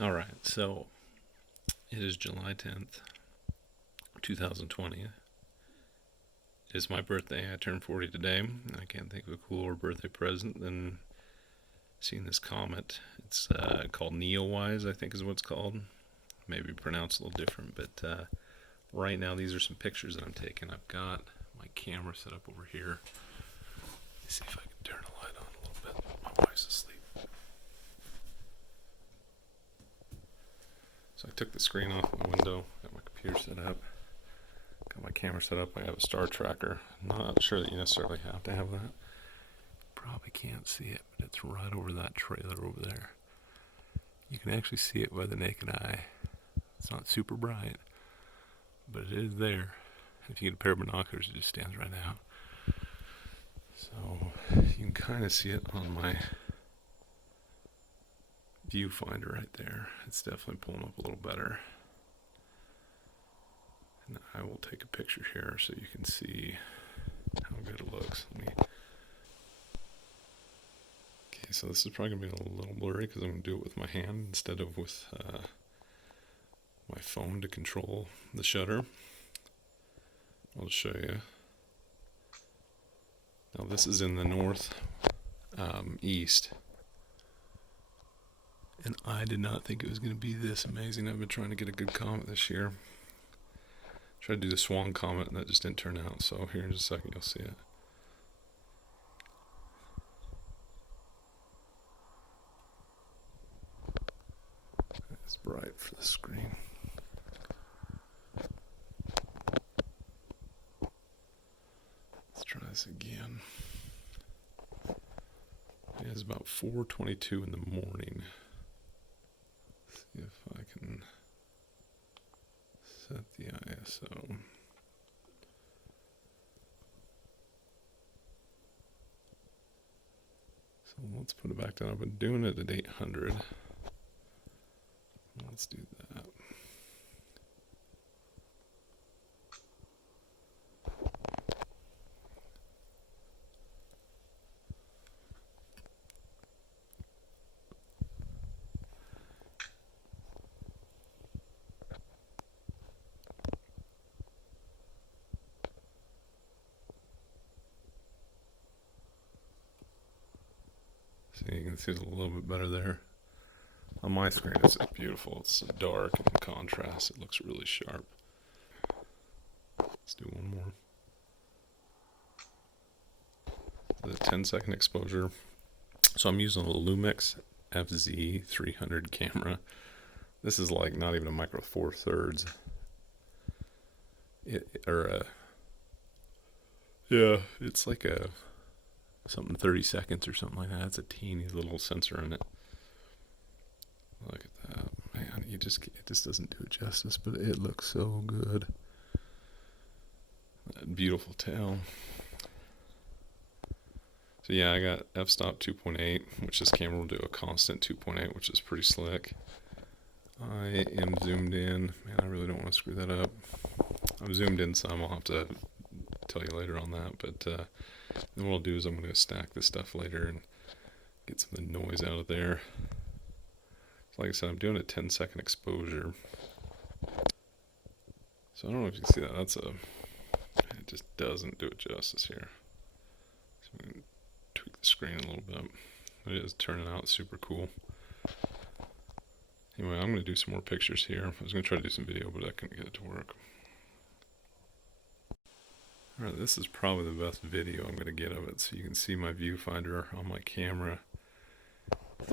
All right, so it is July 10th, 2020. It is my birthday. I turned 40 today. I can't think of a cooler birthday present than seeing this comet. It's called Neowise, I think is what it's called. Maybe pronounced a little different, but right now these are some pictures that I'm taking. I've got my camera set up over here. Let's see if I can turn the light on a little bit. My wife's asleep. So I took the screen off my window, got my computer set up, got my camera set up. I have a star tracker. I'm not sure that you necessarily have to have that. Probably can't see it, but it's right over that trailer over there. You can actually see it by the naked eye. It's not super bright, but it is there. If you get a pair of binoculars, it just stands right out. So you can kind of see it on my viewfinder right there. It's definitely pulling up a little better. And I will take a picture here so you can see how good it looks. Okay, so this is probably going to be a little blurry because I'm going to do it with my hand instead of with my phone to control the shutter. I'll just show you. Now this is in the north east. And I did not think it was going to be this amazing. I've been trying to get a good comet this year. Tried to do the Swan Comet and that just didn't turn out. So here in just a second you'll see it. It's bright for the screen. Let's try this again. It is about 4:22 in the morning. See if I can set the ISO. So let's put it back down. I've been doing it at 800. Let's do that. So you can see it a little bit better there. On my screen it's beautiful. It's dark and in contrast. It looks really sharp. Let's do one more. The 10-second exposure. So I'm using a Lumix FZ300 camera. This is like not even a micro four thirds. It's like a something 30 seconds or something like that. It's a teeny little sensor in it. Look at that, man! It just doesn't do it justice, but it looks so good. That beautiful tail. So yeah, I got f-stop 2.8, which this camera will do a constant 2.8, which is pretty slick. I am zoomed in. Man, I really don't want to screw that up. I'm zoomed in some. I'll have to tell you later on that. But then what I'll do is I'm going to stack this stuff later and get some of the noise out of there. So like I said, I'm doing a 10-second exposure. So I don't know if you can see that. It just doesn't do it justice here. So I'm going to tweak the screen a little bit. It is turning out super cool. Anyway, I'm going to do some more pictures here. I was going to try to do some video, but I couldn't get it to work. Alright, this is probably the best video I'm going to get of it, so you can see my viewfinder on my camera.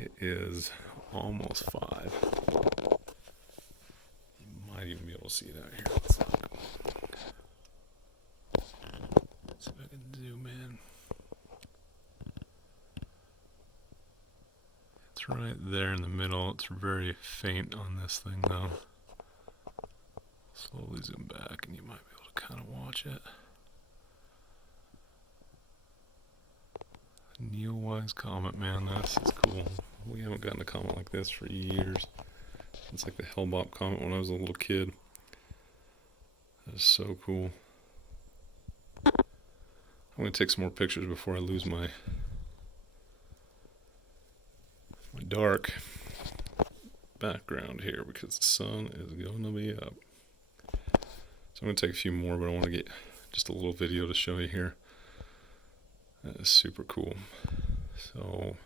It is almost 5. You might even be able to see it out here. Let's look. See if I can zoom in. It's right there in the middle. It's very faint on this thing though. Slowly zoom back and you might be able to kind of watch it. Neowise Comet, man, that's cool. We haven't gotten a comet like this for years. It's like the Hellbop comet when I was a little kid. That is so cool. I'm going to take some more pictures before I lose my dark. background here because the sun is going to be up. So I'm going to take a few more, but I want to get just a little video to show you here. That is super cool. So,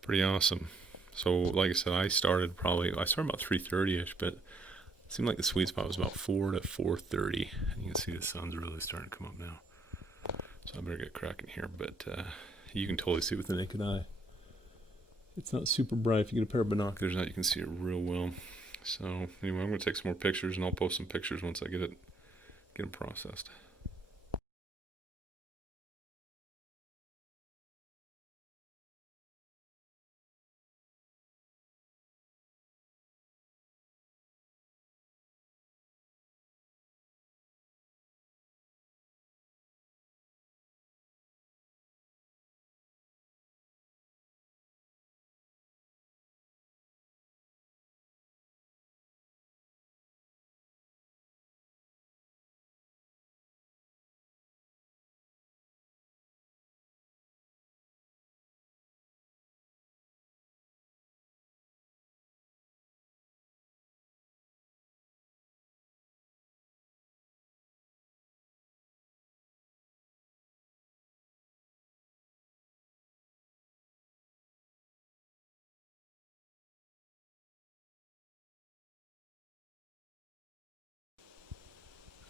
pretty awesome. So, like I said, I started about 3:30ish, but it seemed like the sweet spot was about 4 to 4:30. And you can see the sun's really starting to come up now. So I better get cracking here, but you can totally see it with the naked eye. It's not super bright. If you get a pair of binoculars out, you can see it real well. So anyway, I'm going to take some more pictures, and I'll post some pictures once I get them processed.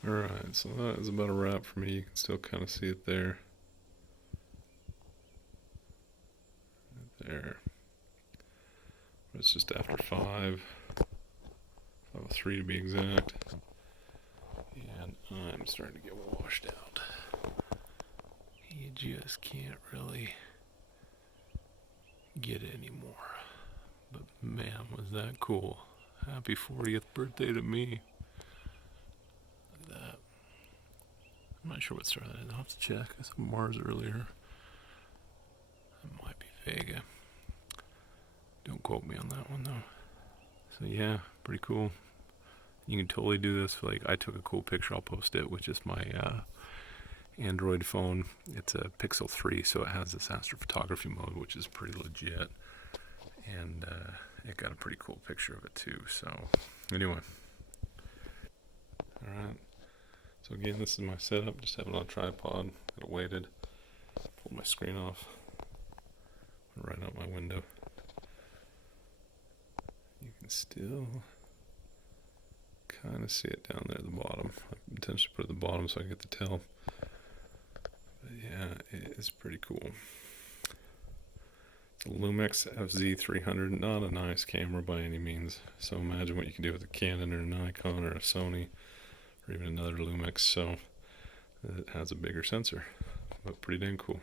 Alright, so that is about a wrap for me. You can still kind of see it there. There. But it's just after 5:03 to be exact. And I'm starting to get washed out. You just can't really get it anymore. But man, was that cool. Happy 40th birthday to me. Look at that. I'm not sure what star that is. I'll have to check. I saw Mars earlier. That might be Vega. Don't quote me on that one though. So yeah, pretty cool. You can totally do this. Like, I took a cool picture. I'll post it with just my Android phone. It's a Pixel 3, so it has this astrophotography mode, which is pretty legit. And it got a pretty cool picture of it too. So anyway, all right. So again, this is my setup. Just have it on a tripod. Got it weighted. Pull my screen off. Right out my window. You can still kind of see it down there at the bottom. I intentionally put it at the bottom so I can get the tail. But yeah, it is pretty cool. The Lumix FZ300, not a nice camera by any means. So imagine what you can do with a Canon or a Nikon or a Sony or even another Lumix. So it has a bigger sensor, but pretty dang cool.